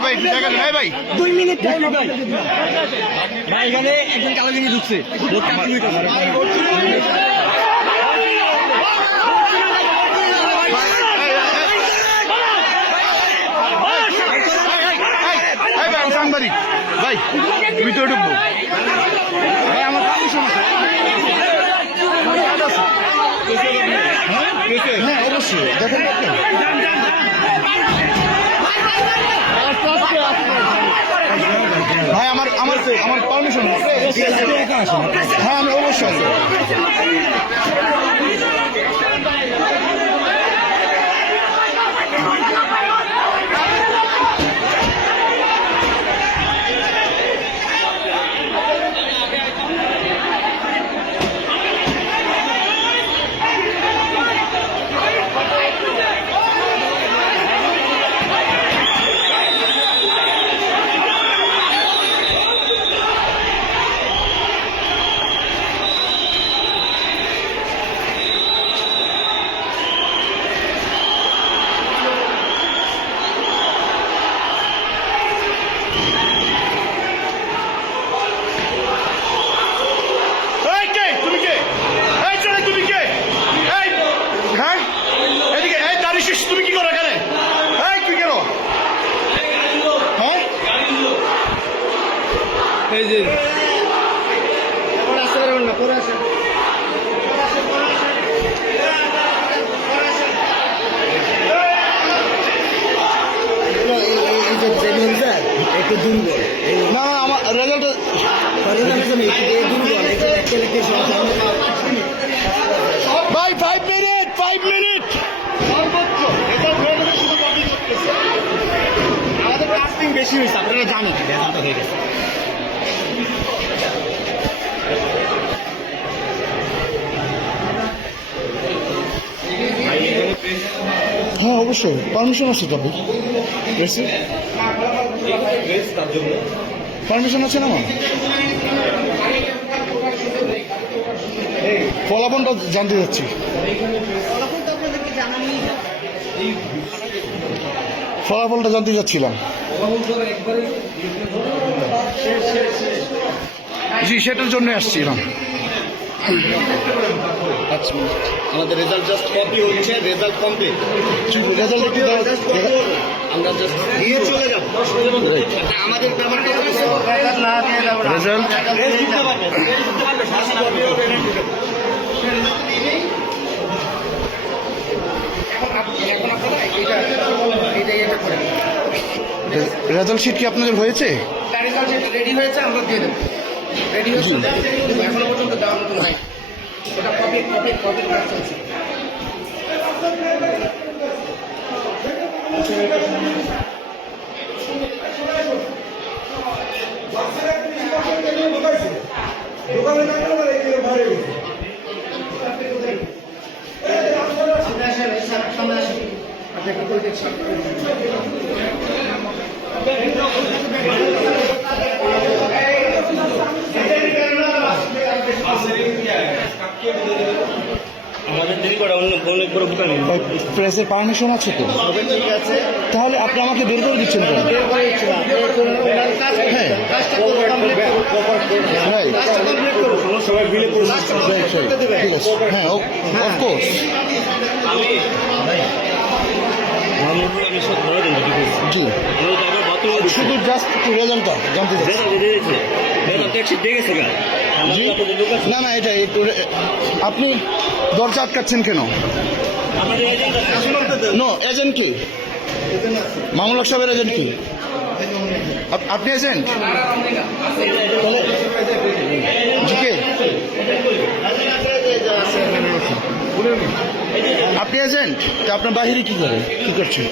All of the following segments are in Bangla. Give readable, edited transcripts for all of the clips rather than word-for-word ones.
ভাই জায়গা দেন ভাই 2 মিনিট টাইম ভাই এখানে একজন কালো গেঞ্জি ঢুকছে সাংবাদিক ভাই ভিতরে ঢুকবো ভাই আমার পারমিশন আছে হ্যাঁ অবশ্যই দেখেন ভাই আমার আমার আমার পারমিশন আছে হ্যাঁ আমি অবশ্যই আছি তুমি কি করো এখানে তুই কেন হ্যাঁ এই যে আসতে পারবেন না পরে আসেন একটু দুর্বল না না আমার রেজাল্ট ভাই 5 মিনিট আমাদের কাস্টিং বেশি হয়েছে আপনারা জানো রেজাল্ট হয়ে গেছে হ্যাঁ অবশ্যই পারমিশন আছে তবে পারমিশন আছে না আমার ফলাফলটা জানতে যাচ্ছি ফলাফলটা জানতে যাচ্ছিলাম জি সেটার জন্য আসছিলাম আচ্ছা আমাদের রেজাল্ট জাস্ট কপি হচ্ছে রেজাল্ট কমপ্লিট রেজাল্ট একটু আমরা জাস্ট দিয়ে চলে যাব আমাদের ব্যাপারটা রেজাল্ট রেজাল্ট শিট কি আপনাদের হয়েছে রেজাল্ট শিট রেডি হয়েছে আমরা দিয়ে দেব রেডি হয়েছে এখনো পর্যন্ত দেওয়ার মতো নাই ওটা কপি কাজ চলছে আমাদের দেরি করে অনেক বড় ভুটা নেই প্রেসের পারমিশন আছে তো ঠিক আছে তাহলে আপনি আমাকে বের করে দিচ্ছেন কেন হ্যাঁ সবাই মিলে ঠিক আছে হ্যাঁ অফকোর্স জি শুধু জাস্ট একটু রেজাল্টটা জানতে চাচ্ছি না না এটা একটু আপনি দরজা আটকাচ্ছেন কেন নো এজেন্ট কি মামুল হক সাহেবের এজেন্ট কি আপনি এজেন্ট জি কে আপনি এজেন্ট আপনার বাহিরে কি করেন কি করছেন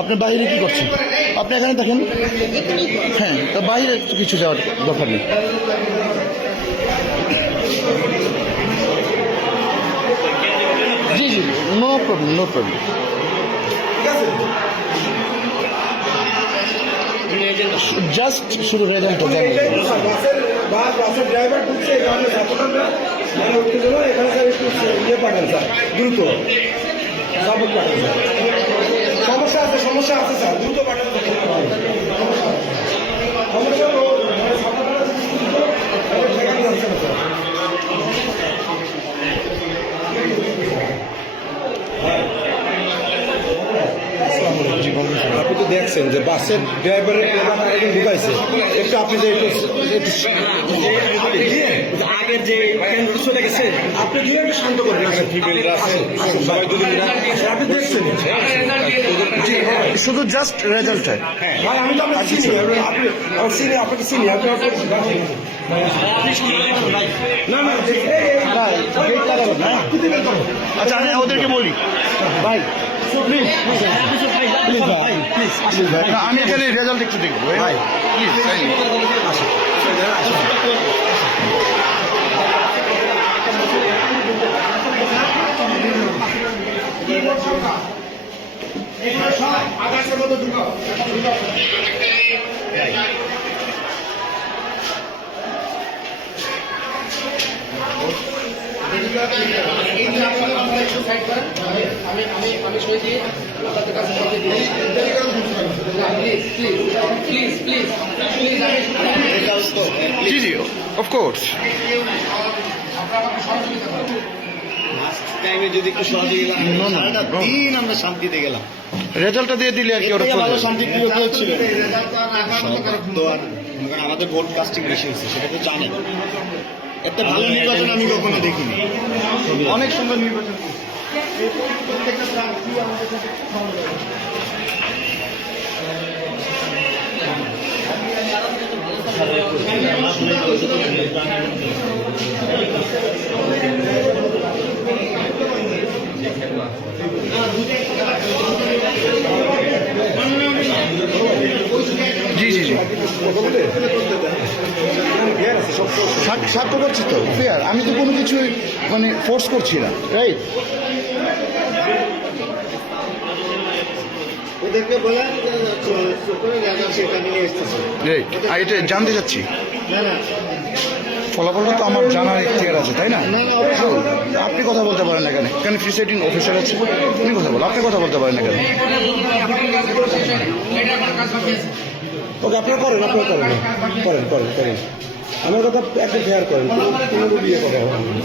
আপনার বাহিরে কি করছেন আপনি এখানে দেখেন হ্যাঁ তো বাহিরে কিছু যাওয়ার দরকার নেই জি জি নো প্রবলেম জাস্ট শুধু রেজাল্টটা বাসের ড্রাইভার ঢুকছে এখানে সাপোর্টাররা উঠতে গেল এখানে স্যার একটু ইয়ে পাঠান স্যার দ্রুত সাপোর্ট পাঠান স্যার সমস্যা আছে স্যার দ্রুত পাঠান দেখছেন যে বাসের ড্রাইভারের প্রধান আরেকজন ঢুকাইছে, একটু আপনি যে আগের যে কেন্দ্র চলে গেছে, আপনি দিয়ে একটু শান্ত করেন। সবাই যদি আপনি দেখছেন শুধু জাস্ট রেজাল্ট ভাই, আমি তো আপনাকে চিনি, আপনি চিনি, আপনাকে চিনি, আপনি না না আচ্ছা আমি ওদেরকে বলি ভাই প্লিজ প্লিজ ভাই প্লিজ প্লিজ ভাই আমি এখানে রেজাল্ট একটু দেখবো ভাই প্লিজ আকাশের মতো ঢুকাও। এই যে আপনারা একটু সাইড করেন, আমি সই দিয়ে আপনাদের কাছে সঙ্গে দিই। Please please please please G G of course আপনারা আমাকে সহযোগিতা করেন। টাইমে যদি একটু সহযোগিতা সারাটা দিন আমরা শান্তিতে গেলাম। রেজাল্টটা দিয়ে দিলে আর কি ওরা এর থেকে চলে ভালো যাবে। শান্তি প্রিয় কেউ ছিল না। রেজাল্ট তো আর রাখার মতো কারো তো আর মনে করেন আমাদের ভোট কাস্টিং বেশি হয়েছে, সেটা তো জানেন। এত ভালো নির্বাচন আমি কখনো দেখিনি। অনেক সুন্দর নির্বাচন করছে। প্রত্যেকটা প্রার্থী আমাদের সাথে জি জি জি সাক্ষ্য করছি তো ফেয়ার, আমি তো কোনো কিছুই মানে ফোর্স করছি না, রাইট? ওদেরকে বলে সেখানে নিয়ে এসতেছে। রাইট, আর এটা জানতে চাচ্ছি না না ফলাফলটা তো আমার জানার ইখতিয়ার আছে, তাই না? না, না, অবশ্যই। আপনি কথা বলতে পারেন না কেন? এখানে প্রিসাইডিং অফিসার আছে, উনি কথা বলেন, আপনি কথা বলতে পারেন না কেন? এটা আমার কাজ বাকি আছে। ওকে আপনারা করেন, আপনারা করেন করেন করেন করেন আমার কথা একটা ফেয়ার করেন, কোনো বিয়ে কথা হবে না।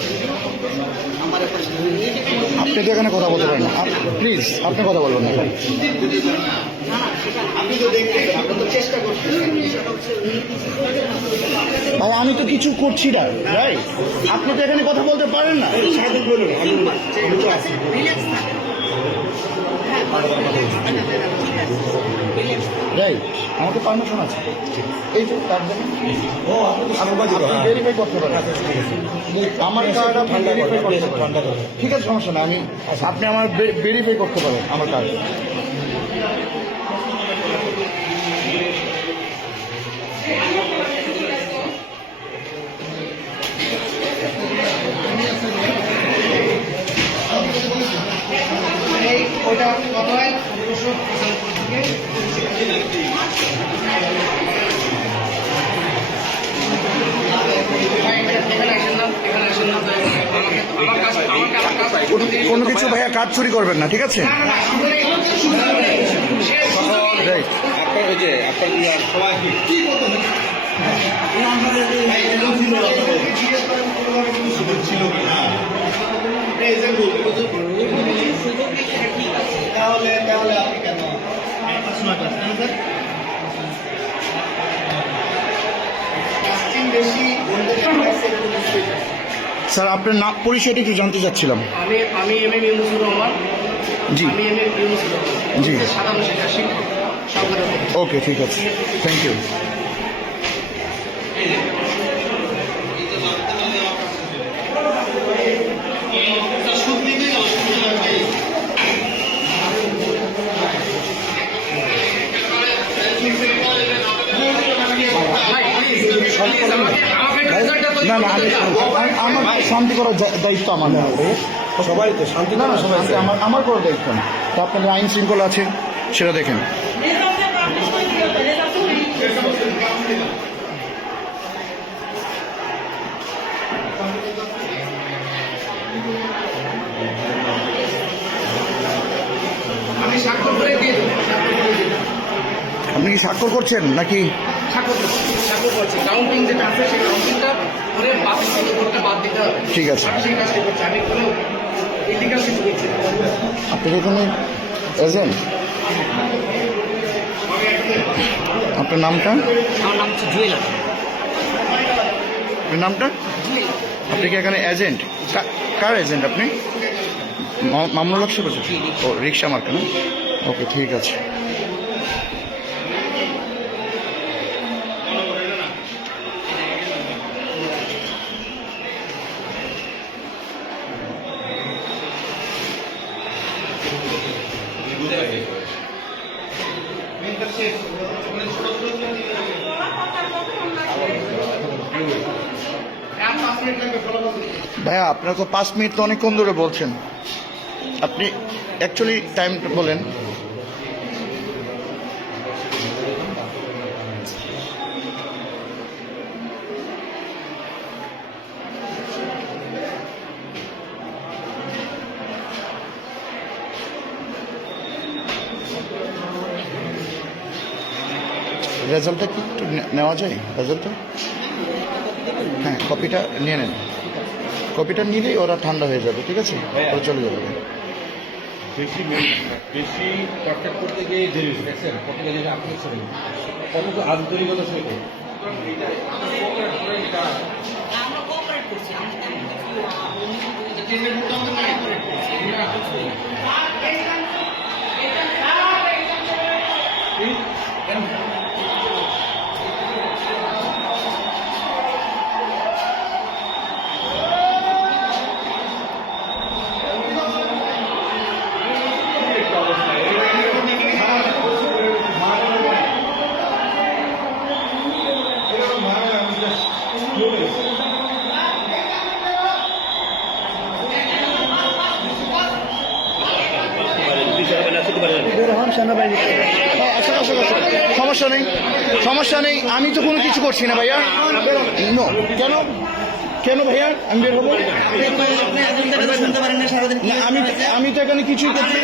আপনি তো এখানে কথা বলতে পারেন না, প্লিজ আপনি কথা বলবেন না। আপনি তো দেখতেছেন, আমরা তো চেষ্টা করতেছি। ভাই আমি তো কিছু করছি না, রাইট? আপনি তো এখানে কথা বলতে পারেন না, স্বাগত বলুন, আমি তো আছি। রাইট? আমাকে পারমিশন আছে, এই যে তার জন্য ও আপনি তো সাংবাদিক, হ্যাঁ। ভেরিফাই করতে পারেন। আমার কার্ড আপনি ঠান্ডা ভেরিফাই করেন, করতে পারেন। ঠান্ডা করেন। ঠিক আছে, সমস্যা না, আমি আপনি আমার ভেরিফাই করতে পারেন আমার কার্ড। এই ওটা কত হয়? 200 কোনো কিছু ভাইয়া কাজ চুরি করবেন না, ঠিক আছে? রাইট, আপনার ওই যে আপনার সবাই তাহলে তাহলে আপনি কেন বেশি স্যার আপনার নাম পরিচয়টা একটু জানতে চাচ্ছিলাম। আমি এম এম ইউনুসুর রহমান। জি আমি এম এম ইউনুসুর রহমান। জি। সাধারণ শিক্ষা শিক্ষক সংগঠন। ওকে, ঠিক আছে, থ্যাংক ইউ। ভাই প্লিজ আমাকে রেজাল্টটা তো না না আমার শান্তি করার দায়িত্ব আমার না, সবাই তো শান্তি না না সবাই আমার করার দায়িত্ব না। তো আপনাদের আইন শৃঙ্খলা আছে, সেটা দেখেন। আমি স্বাক্ষর করে দিয়ে দেবো। আপনি কি স্বাক্ষর করছেন নাকি? স্বাক্ষর করছি। কাউন্টিং যেটা আছে সেই কাউন্টিংটা করে বাকি থেকে ভোটটা বাদ দিতে হবে। ঠিক আছে। আমি সেই কাজটা করছি। আমি কোনো ইলিগাল কিছু করছি না। আপনি কি এখানে এজেন্ট? আপনার নামটা? আমার নাম হচ্ছে জুয়েলার। আপনার নামটা? আপনি কি এখানে এজেন্ট? কার এজেন্ট আপনি? মামুনুল হক সাহেব? ও রিক্সা মার্কা না? ওকে, ঠিক আছে। ভাইয়া আপনার তো 5 মিনিট তো অনেকক্ষণ ধরে বলছেন, আপনি অ্যাকচুয়ালি টাইম বলেন। রেজাল্টটা কি একটু নেওয়া যায়? রেজাল্টটা হ্যাঁ, কপিটা নিয়ে নেন। কপিটা নিলেই ওরা ঠান্ডা হয়ে যাবে, ঠিক আছে? ওরা চলে যাবে। বেশি কন্ট্যাক্ট করতে গিয়ে দেরি হয়েছে, দেখছেন কত গেলে আপনি কত আন্তরিকতা সহিত আমরা কোঅপারেট করছি। আসুন, আসুন, আসুন। সমস্যা নেই, সমস্যা নেই, আমি তো কোনো কিছু করছি না ভাইয়া। নো, কেন কেন ভাইয়া আমি বের হবো? না, আমি তো এখানে কিছুই করছি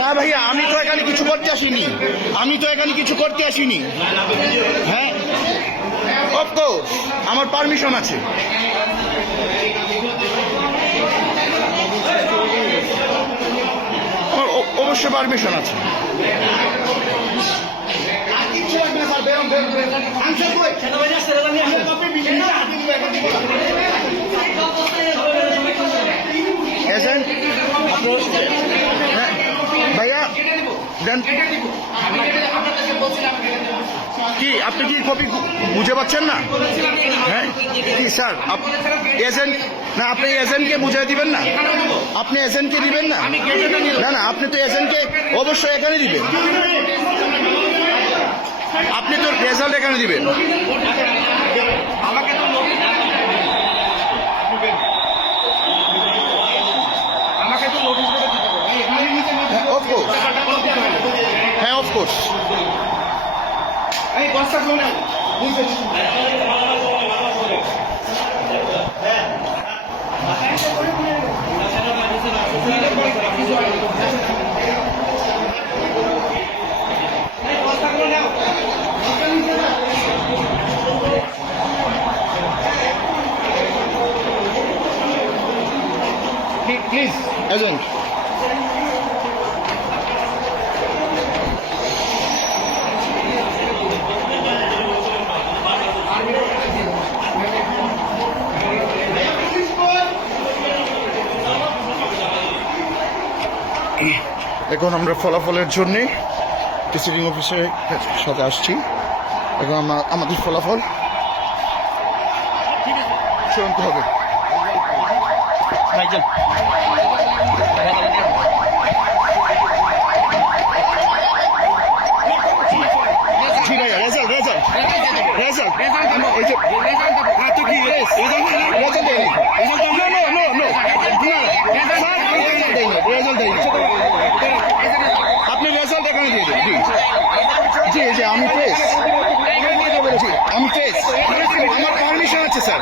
না ভাইয়া, আমি তো এখানে কিছু করতে আসিনি, আমি তো এখানে কিছু করতে আসিনি। হ্যাঁ, অফকোর্স আমার পারমিশন আছে। আমার অবশ্যই পারমিশন আছে। এজেন্ট ভাইয়া দেন কি? আপনি কি কপি বুঝে পাচ্ছেন না? হ্যাঁ কি স্যার, এজেন্ট না, আপনি এজেন্টকে বুঝিয়ে দিবেন না? আপনি এজেন্টকে দিবেন না? না না, আপনি তো এজেন্টকে অবশ্যই এখানে দিবেন। আপনি তো রেজাল্ট এখানে দিবেন। আমাকে তো নোটিশ করে দিতে হবে। অফকোর্স, হ্যাঁ অফকোর্স। এই বস্তা ফোন প্লিজ এজেন্ট। এখন আমরা ফলাফলের জন্য প্রিসাইডিং অফিসারের সাথে আসছি। এখন আমাদের ফলাফল চূড়ান্ত হবে। ঠিক আছে, রেজাল্ট রেজাল্ট রেজাল্ট এই যে তো কি রেজাল্ট দেয়নি, no no no no, result দেয়নি। আপনি রেজাল্ট এখানে দিয়ে দেন। জি জি, আমি প্রেস, জি আমি প্রেস, আমার পারমিশন আছে স্যার।